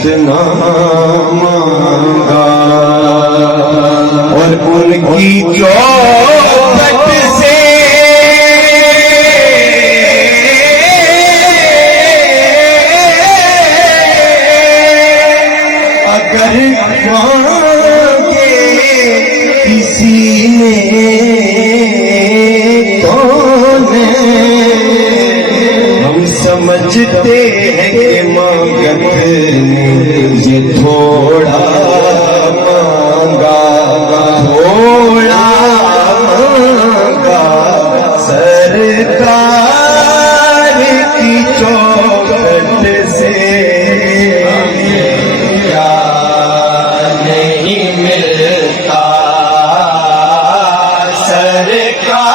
اتنا مانگا اور ان کی چوکھٹ سے اگر مانگے کسی نے تو ہم سمجھتے ہیں کہ مانگت یہ تھوڑا مانگا تھوڑا مانگا سرکار کی چوکھٹ سے کیا نہیں ملتا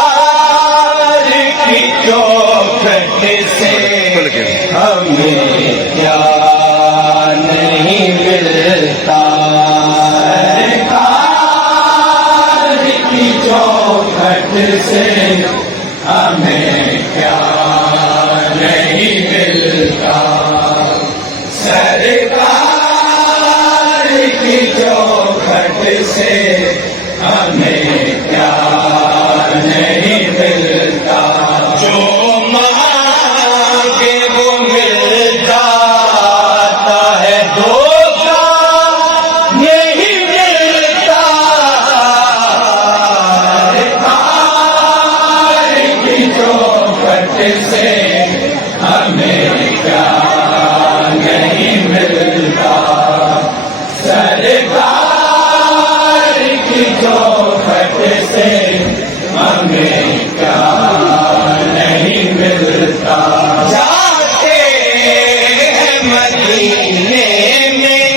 سرکار کی چوکھٹ سے ہمیں کیا نہیں ملتا سرکار کی چوکھٹ سے ہمیں کیا نہیں ملتا سرکار کی چوکھٹ سے ہمیں کیا نہیں ملتا جو مانگے وہ مل جاتا ہے دھوکا نہیں ملتا سرکار کی چوکھٹ سے ہمیں کیا نہیں ملتا سرکار کی چوکھٹ سے ہمیں کیا نہیں ملتا جاتے ہیں مدینے میں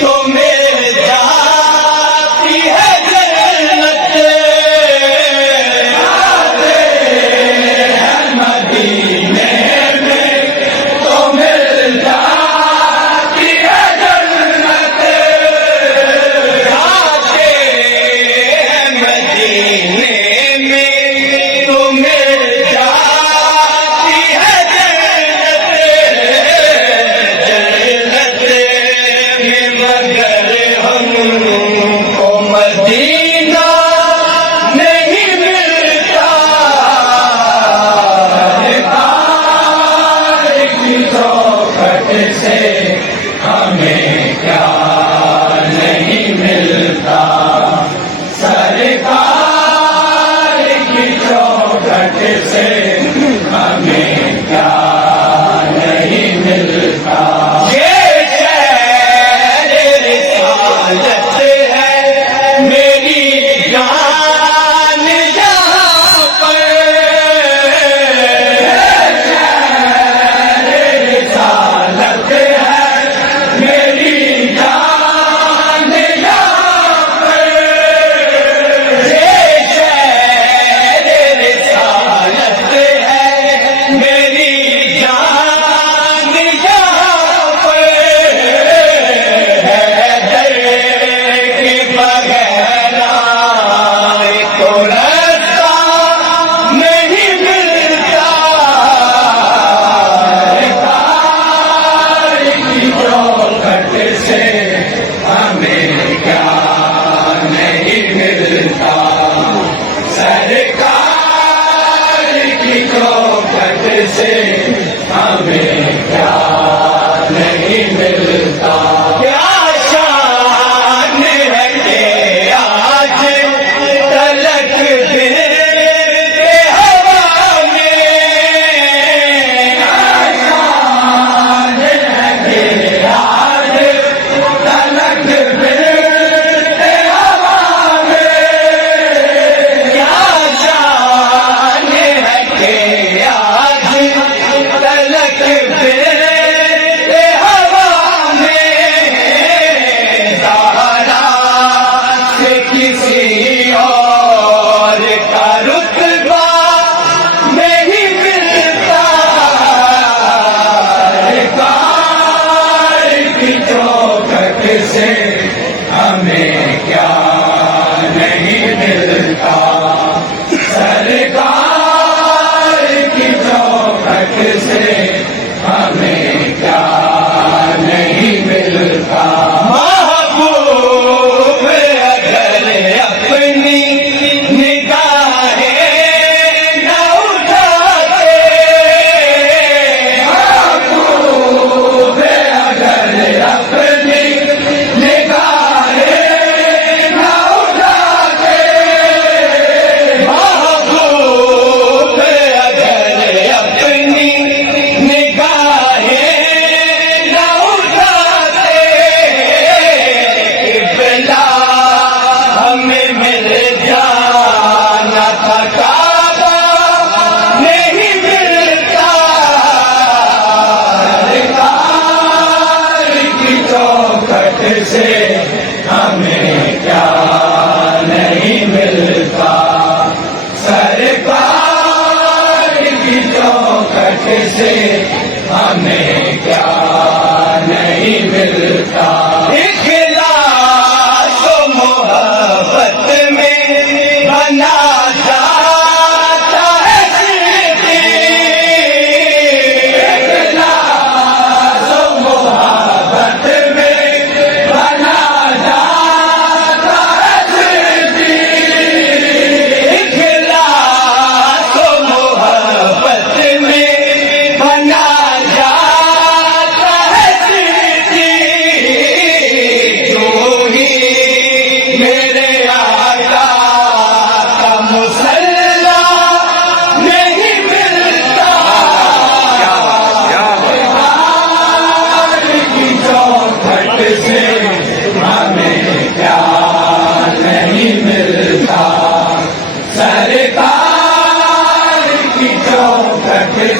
تو مل جاتی ہے جنت جاتے ہیں مدینے میں تو مل جاتی ہے جنت جاتے ہیں مدینے میں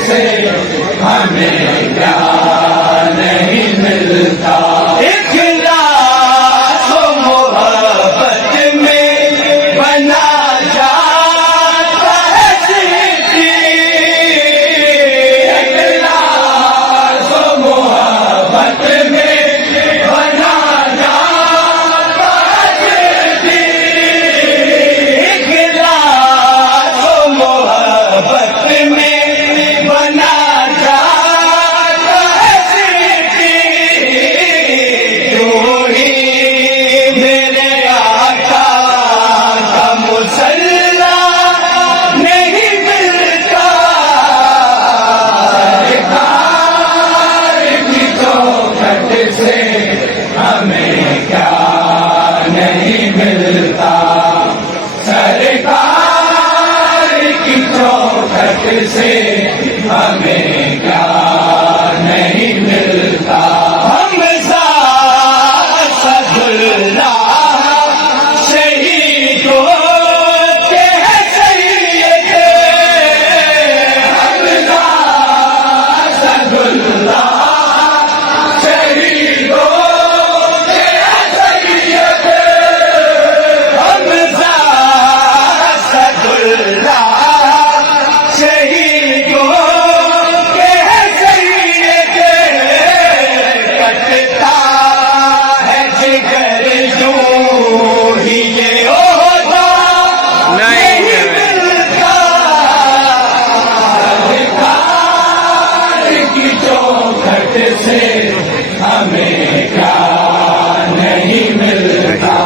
سے ہمیں کیا نہیں ملتا. اخلاص و محبت میں بنا جاتا ہے صدیق. اخلاص و محبت میں بنا جاتا ہے صدیق. اخلاص و محبت میں بنا جاتا ہے صدیق. جو ہی میرے آقا کا مسلح نہیں ملتا. سرکار کی چوکھٹ سے ہمیں کیا نہیں ملتا. سرکار کی چوکھٹ سے ہمیں کیا نہیں ملتا. ہم اسد اللہ شہیدوں کے سید. ہم اسد اللہ شہیدوں کے سید. ہم اسد اللہ شہیدوں کے سید. کٹتا ہے جگر یوں ہی یہ عہدہ نہیں ملتا. سرکار کی چوکھٹ سے ہمیں کیا نہیں ملتا.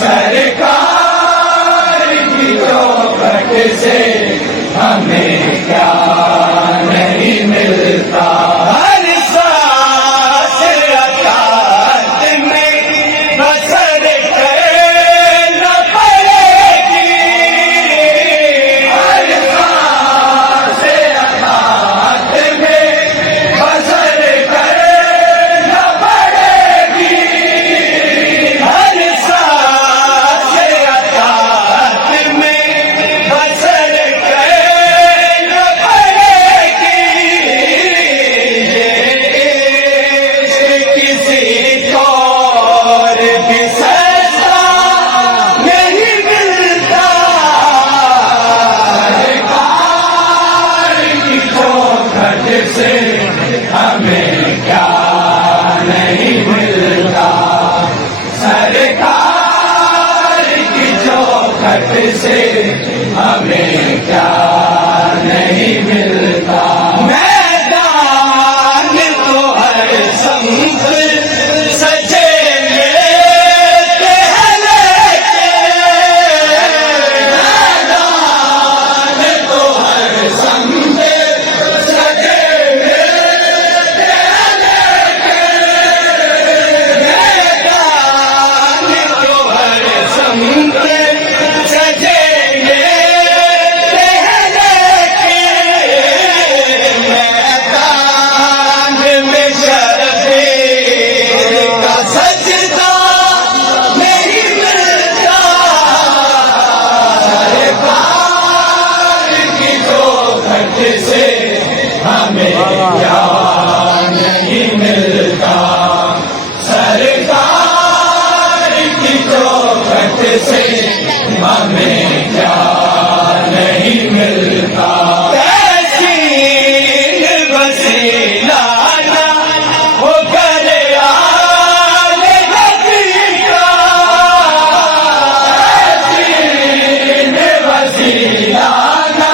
سرکار کی چوکھٹ سے ہمیں کیا نہیں ملتا. ہر سانس اطاعت میں بسر کرنا پڑے گی. ہر سانس اطاعت میں بسر کرنا پڑے گی. ہر سانس اطاعت میں بسر کرنا پڑے گی. یہ کسی اور بھی سستا نہیں ملتا. سرکار کی چوکھٹ سے ہمیں کیا نہیں ملتا. سرکار کی چوکھٹ سے ہمیں کیا نہیں ملتا. میدان تو ہر سمت سجے لیتے ہیں میدان تو ہر سمت سجے لیتے ہیں. میدان تو ہر سمت سجے لیتے ہیں. میدان میں شبیر کا سجدہ نہیں ملتا. سرکار کی چوکھٹ سے ہمیں کیا نہیں ملتا. سرکار کی چوکھٹ سے ہمیں کیا نہیں ملتا. تحسین وسیلہ نہ ہو کر آل نبی کا. تحسین وسیلہ نہ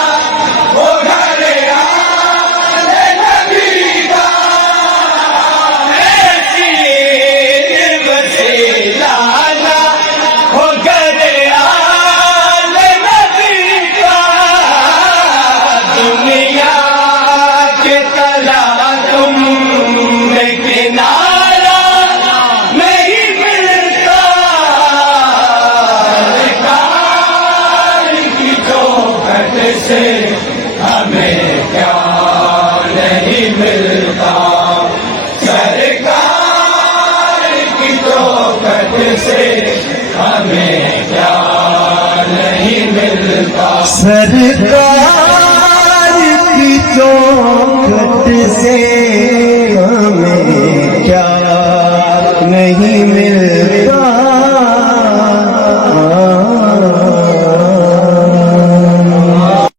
ہو کر آل نبی کا. تحسین وسیلہ نہ ہو کر آل نبی کا. دنیا کے تلا تم میں کنارہ نہیں ملتا. سرکار کی چوکھٹ سے ہمیں کیا نہیں ملتا. سرکار کی چوکھٹ سے ہمیں کیا نہیں ملتا. سرکار کی چوکھٹ سے